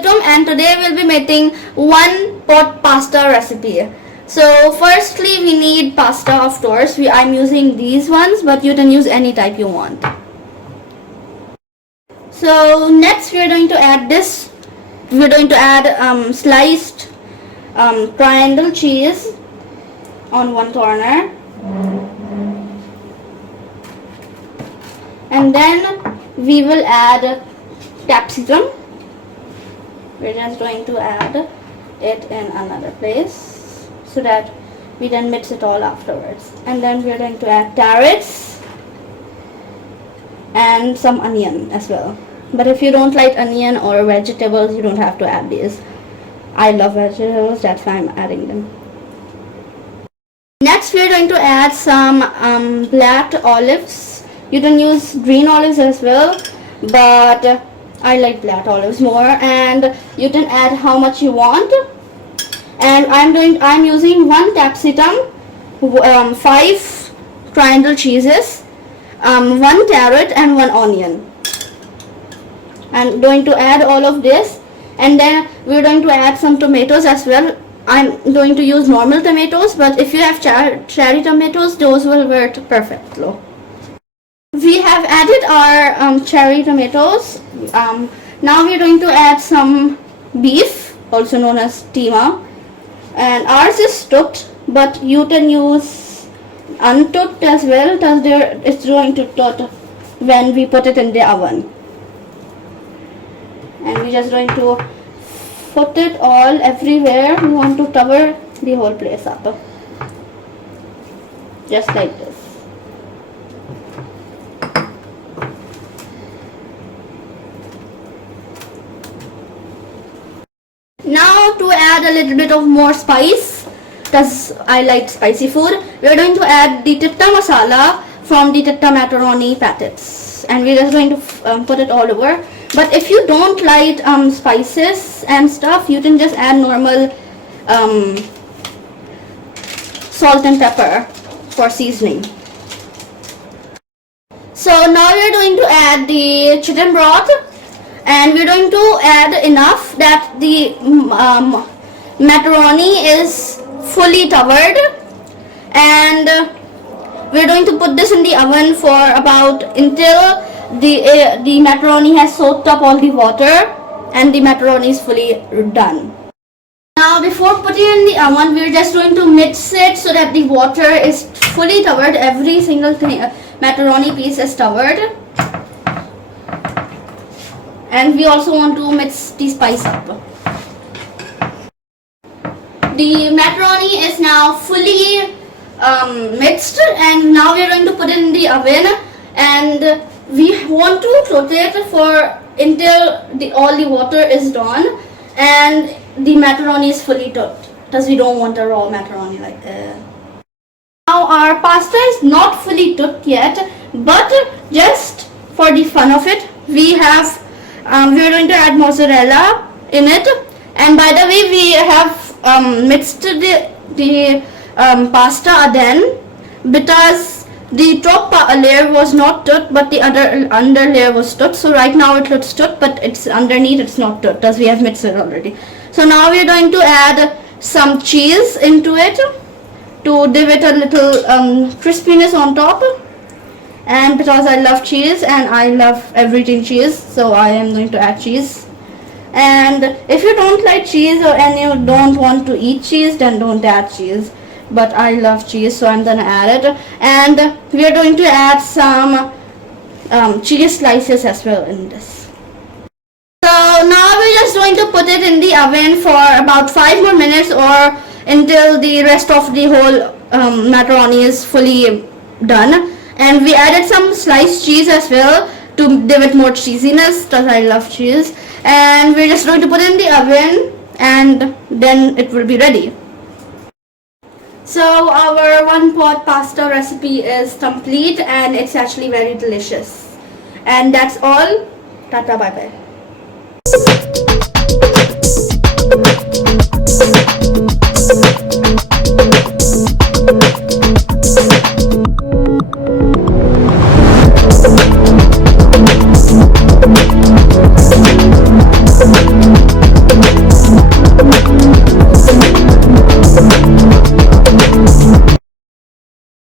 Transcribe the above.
Vikram, and today we'll be making one pot pasta recipe. So firstly we need pasta, of course. I'm using these ones, but you can use any type you want. So next we are going to add this. We are going to add sliced triangle cheese on one corner, and then we will add capsicum. We're just going to add it in another place so that we then mix it all afterwards. And then we're going to add carrots and some onion as well. But if you don't like onion or vegetables, you don't have to add these. I love vegetables, that's why I'm adding them. Next we're going to add some black olives. You can use green olives as well, but I like black olives more, and you can add how much you want. And I'm using 1 capsicum, 5 triangle cheeses, 1 carrot and 1 onion. I'm going to add all of this, and then we're going to add some tomatoes as well. I'm going to use normal tomatoes, but if you have cherry tomatoes, those will work perfectly. We have added our cherry tomatoes. Now we're going to add some beef, also known as tima, and ours is cooked, but you can use uncooked as well, because it's going to cook when we put it in the oven. And we're just going to put it all everywhere. We want to cover the whole place up, just like this. Now to add a little bit of more spice, because I like spicy food, we are going to add the Tikka masala from the Tikka macaroni packets, and we are just going to put it all over. But if you don't like spices and stuff, you can just add normal salt and pepper for seasoning. So now we are going to add the chicken broth, and we're going to add enough that the macaroni is fully covered, and we're going to put this in the oven for until the macaroni has soaked up all the water and the macaroni is fully done. Now before putting it in the oven, we're just going to mix it so that the water is fully covered. Every single thing, macaroni piece is covered. And we also want to mix the spice up. The macaroni is now fully mixed, and now we are going to put it in the oven, and we want to cook it until all the water is gone and the macaroni is fully cooked, because we don't want a raw macaroni like that. Now our pasta is not fully cooked yet, but just for the fun of it, we are going to add mozzarella in it. And by the way, we have mixed the pasta again, because the top layer was not cooked, but the under layer was cooked. So right now it looks cooked, but it's underneath, it's not cooked, because we have mixed it already. So now we are going to add some cheese into it to give it a little crispiness on top. And because I love cheese and I love everything cheese, so I am going to add cheese. And if you don't like cheese and you don't want to eat cheese, then don't add cheese. But I love cheese, so I'm gonna add it. And we are going to add some cheese slices as well in this. So now we're just going to put it in the oven for about 5 more minutes, or until the rest of the whole macaroni is fully done. And we added some sliced cheese as well to give it more cheesiness, because I love cheese. And we're just going to put it in the oven, and then it will be ready. So our 1-pot pasta recipe is complete, and it's actually very delicious. And that's all. Tata, bye bye.